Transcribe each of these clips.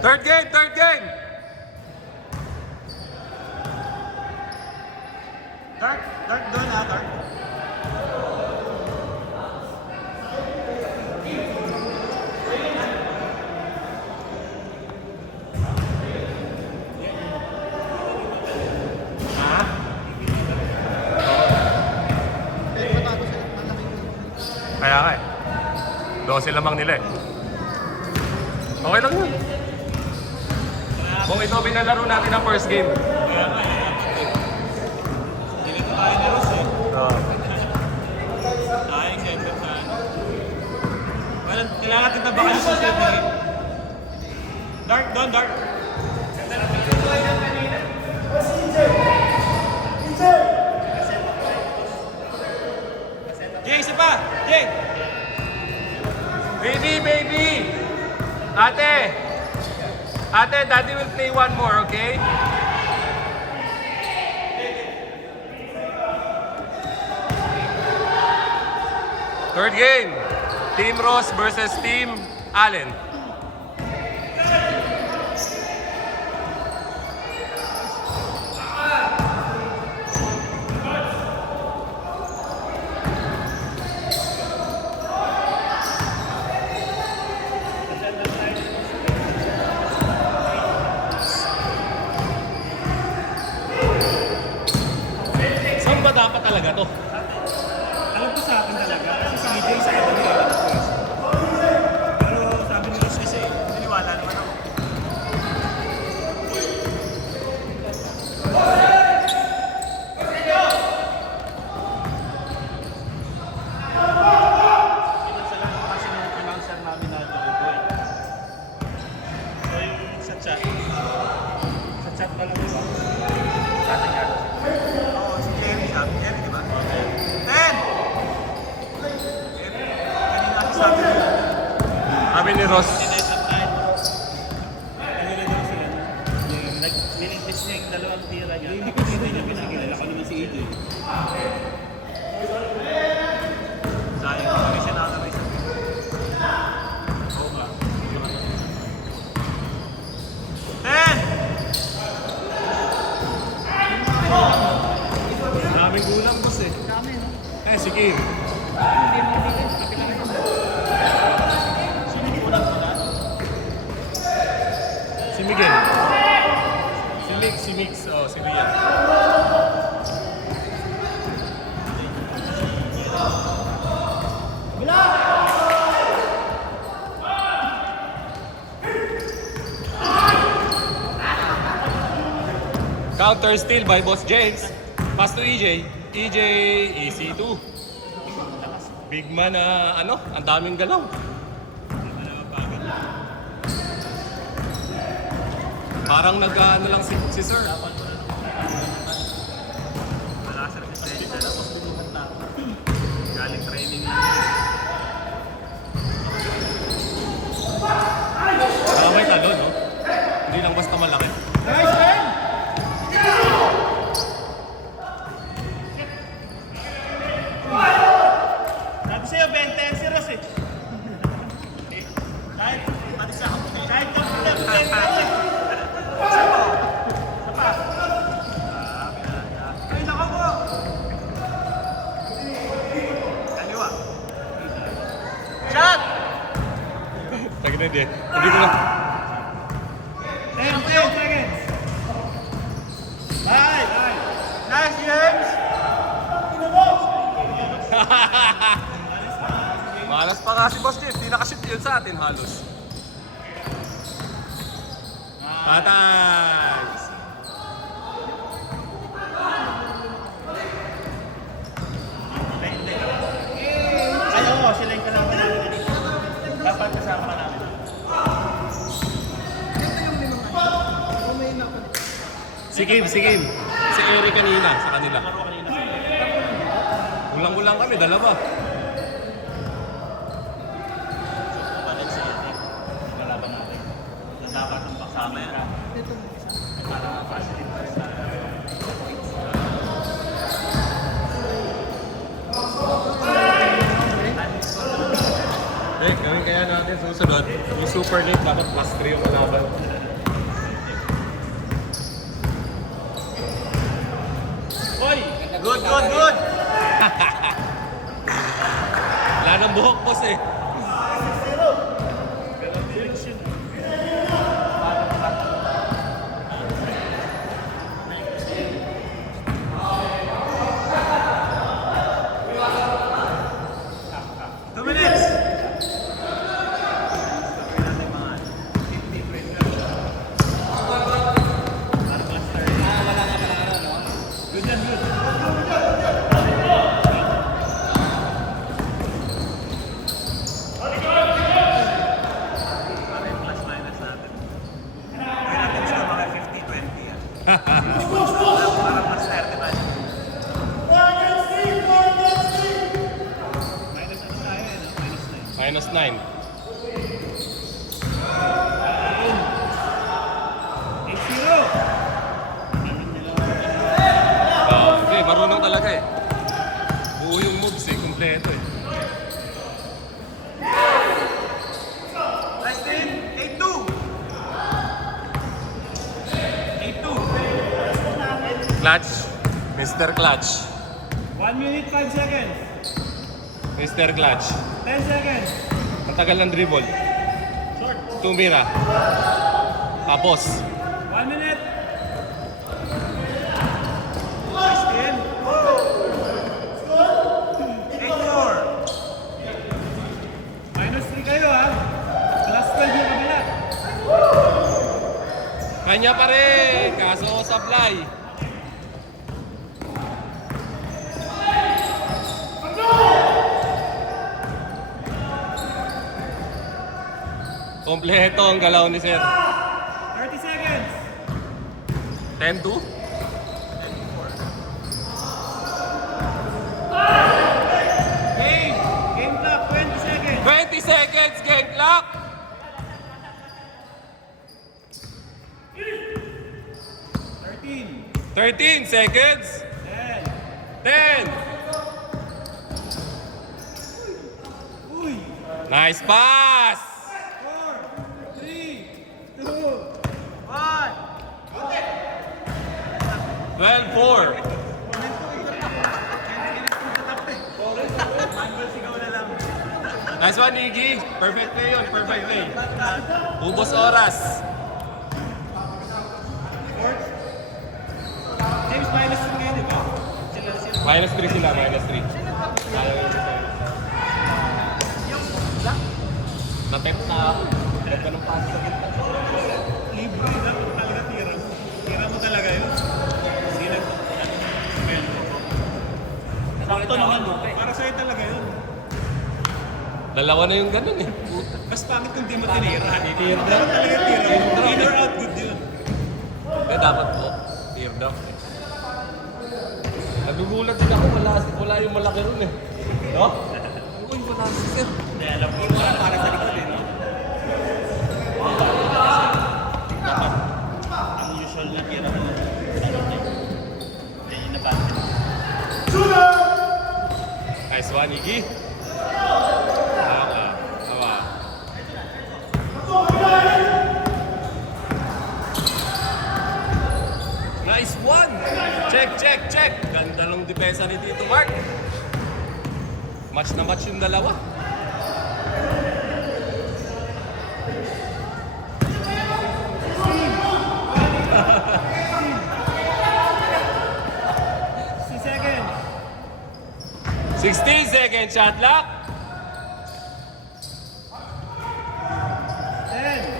Third game, third game! Dark doon ha, Dark. Kaya ka eh. 12 lamang nila eh. Okay lang yun. Kung ito binalaro natin ang first game. Hindi ko tayo ni Ross eh. Oo. Ay, center sa ano. Well, kailangan natin tabakan yung susunod na game. Dark doon, Dark. Jay, isa pa! Jay! Baby, baby! Ate! Ate, daddy will play one more, okay? Third game. Team Ross versus Team Allen. Saan ba dapat talaga to? Alam ko sa akin talaga, kasi si EJ sa kanila eh. Pero sabi ni Ross kasi, niniwala naman ako. Sinasala ko kasi nung announcer namin na Jollibee. So yung sa chat pa lang diba? Dating nga. Oo, si Jerry sabi. Jerry, di ba? 10! Kanina kasi sabi niya. Sabi ni Ross. Nilintis niya yung dalawang tira niya. Tapos hindi niya pinakilala ko naman si AJ. Sayang, kami siya nakakabay sa oo ba? 10! Daming gulang, boss eh. Dami, no? Eh, sige. Hindi mo nabigay, kapila kayo. Sino hindi mo lang pala? Si Miguel. Si Mix. Oh, si Rian. Counter steal by Boss James. Pass to EJ. EJ, easy to. Big man na ang daming galaw. Parang nag-ano lang si Sir. Wala sa resistensya. Tapos lulumat na. Galing training lang. Saka may talo, no? Hindi lang basta malaki. Guys, Ben! Sabi sa'yo, 20 si Ross eh. Kahit, pati sa ako. Kahit ka pala, 20 ako eh. Ay, naka mo! Kaliwa. Shot! Lagi na din. Hindi ko na. 10 seconds. Bye! Nice, James! Malas pa nga si Boss James. Hindi nakashoot yun sa atin halos. Patay! Ay, oo, sila yung kalaban namin. Dapat kasama ka namin. Si Kim. Si Eric kanina sa kanila. Gulang-gulang kami, dalawa. Balik sa yan eh. Kalaban natin. Dapat ang paksama yan. Para positive pa rin tayo. Gawin kaya Tandaan natin susunod, yung super late dapat plus 3 yung kalaban. Hoy! Good, good, good! Wala nang buhok, boss eh. Feelings yun. Two minutes! Good yan, good. Plus minus natin. Kaya natin siya mga 50-20 yan. Para plus 30 man. Minus ano tayo eh, no? Minus 9. -9. Okay, marunong talaga eh. Buo yung moves eh, kompleto eh. Nice team! 8-2! 8-2! Clutch, Mr. Clutch. 1 minute, 5 seconds. Mr. Clutch. 10 seconds. Ang tagal ng dribble. Short. Tumira. Tapos. 1 minute. Nice team! 8-4! Minus 3 kayo ha. Plus 12 yung kabila. Kanya pa rin, kaso supply. Kompleto ang galaw ni Sir. 30 seconds. 10-2. Game. Game clock, 20 seconds. 20 seconds, game clock. 13 seconds. 10. 10. Uy. Nice pass. 4, 3, 2, 1! 12-4. Nice one, Iggy. Perfect play yun. Perfect play. Ubos oras. James, minus 3 kayo, di ba? Sila. -3 sila, -3. Natet na ako. Huwag ka ng pass sa gitna. Libre, dapat talaga tira mo. Tira mo talaga yun. Sila. Sakto naman mo. Para sa'yo talaga yun. Dalawa na yung ganun eh. Mas pangit kung di mo tinira. Tear Dapat down. talaga tira mo. In or out, good yun. Kaya dapat po. Tear down. Nagugulat din ako. Wala yung malaki ron eh. No? Uy, wala si Sir. Hindi, alam ko wala para sa likod eh, no? Dapat, ang usual na tira mo, ano na yun? Yan yung nabante. Nice one, Iggy. Tawa. Nice one! Check! Ganda ng depensa ni Tito Mark. Match na match yung dalawa. Si second. 16 seconds shot clock. 10.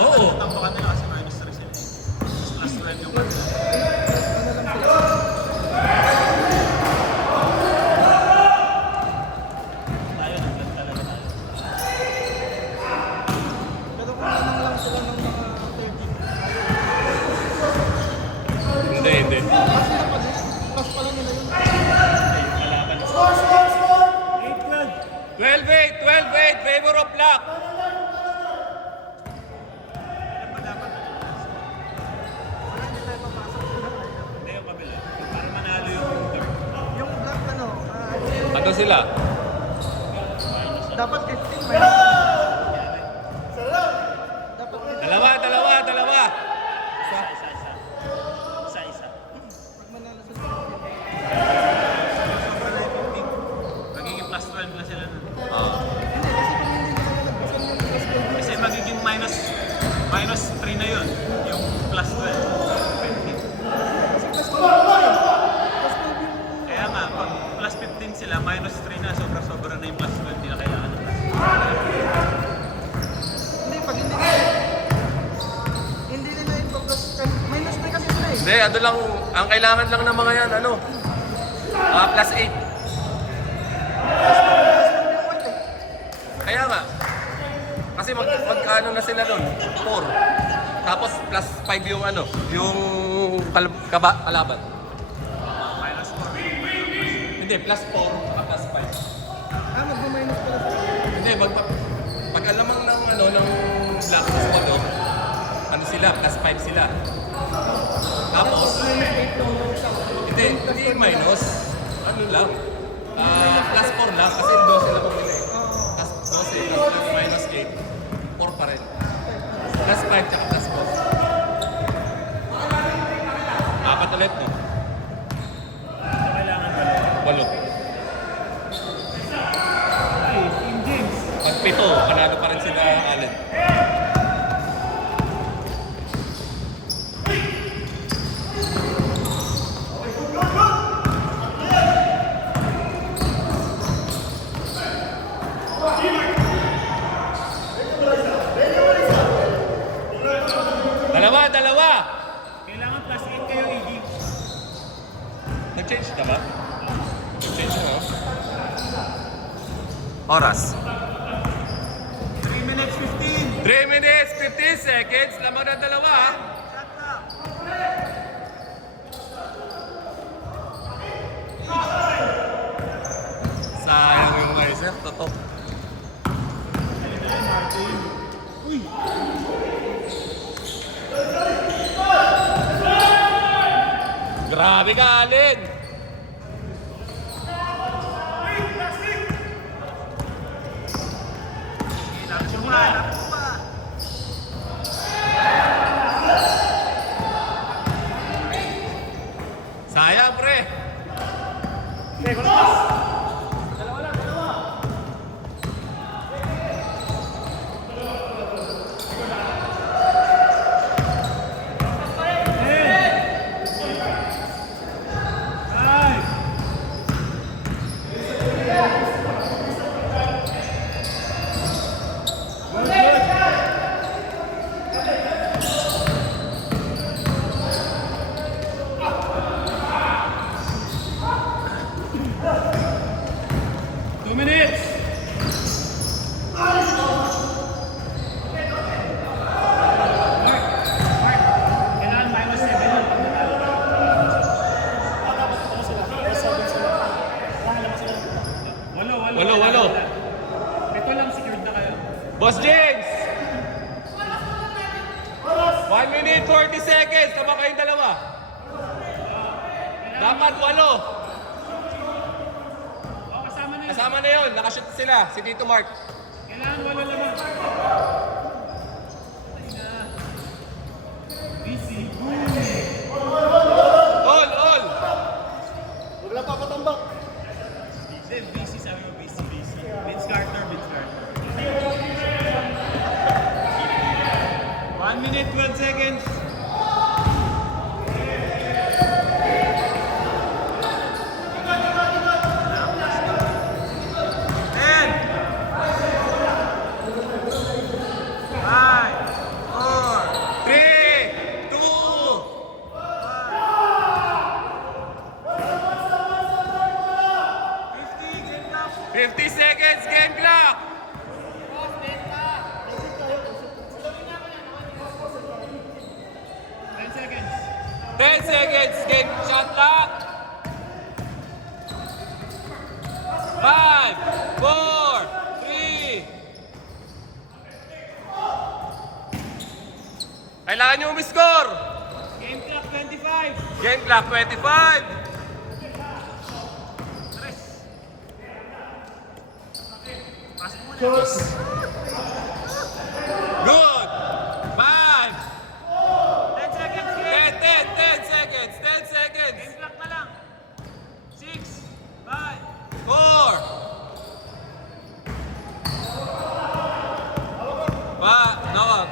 Oo. Tambakan nila kasi minus 3 sila. Plus 12 yung kanila. 12-8, favor of Black. Hindi yung kabila. Para manalo yung third. Yung black ano, Ano sila? dapat 15 minus. Dapat Dalawa. Isa. pag manalo sa Sobra na yung 15. Magiging plus 12 na sila nun. Hindi, kasi kung hindi nila nalagpasan yung plus 12. Kasi magiging minus 3 na yun. Yung plus 12. 20. Kasi plus 12 yung plus 12 yung... Kaya nga, pag plus 15 sila, minus 3 na. Sobra-sobra na yung plus 12. Hindi na kailangan ng plus. Hindi, pag hindi nila yung plus minus 3 kasi sila eh. Hindi, ano lang, ang kailangan lang ng mga yan, ano? Plus 8. Kaya nga. Kasi magkano na sila doon? 4. Tapos plus 5 yung ano, yung kalaban. Minus 4. Hindi, plus 4 at plus 5. Magma-minus pala sila. Hindi, pag alamang ng ano, ng Black Squad, oh, ano sila, plus 5 sila. Tapos, hindi minus, ano lang, plus 4 lang, kasi 12 lang bumili. Plus 12 plus minus 8, 4 pa rin. Plus 5 tsaka plus 4. Apat ulit, no? Kailangan pala. 8. Team James. Pag 7, panalo pa rin sila Allen. Dalawa! Kailangan plus 8 kayo, Iggy. Nag-change na ba? Nag-change na, no? Oras. 3 minutes 15. 3 minutes, 15 seconds. Lamang na dalawa, ha? Sayang yung mga sir. Totoo. Grabe ka, Alin! Sayang, pre! Kailangan minus 7 yun pag natalo. Walo. Ito lang, secured na kayo. Boss James! 1 minute, 40 seconds. Tama kayong dalawa. Dapat 8. Kasama na yun. Kasama na yun. Nakashoot sila. Si Tito Mark. Kailangan wala naman. Busy. All. Wala pa patambak. Hindi, busy sabi mo, busy. Vince Carter. 1 minute, 12 seconds. Kailangan nyo umiscore. Game clock 25. Game clock 25. Cross. Good. 5. 10 seconds game. 10 seconds. 10 seconds. Game clock na lang. 6, 5. 4. Nawag.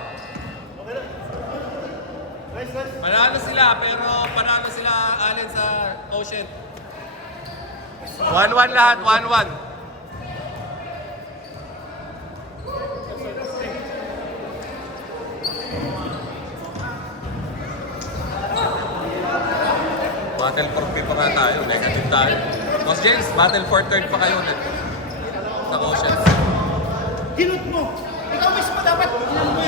Panalo sila, pero panalo sila alin sa Ocean. 1-1 lahat, 1-1. Battle for fifth pa nga tayo, negative tayo. Boss James, battle for third pa kayo ulit. Sa Ocean. Hilot mo. Ikaw mismo dapat. Ilan mo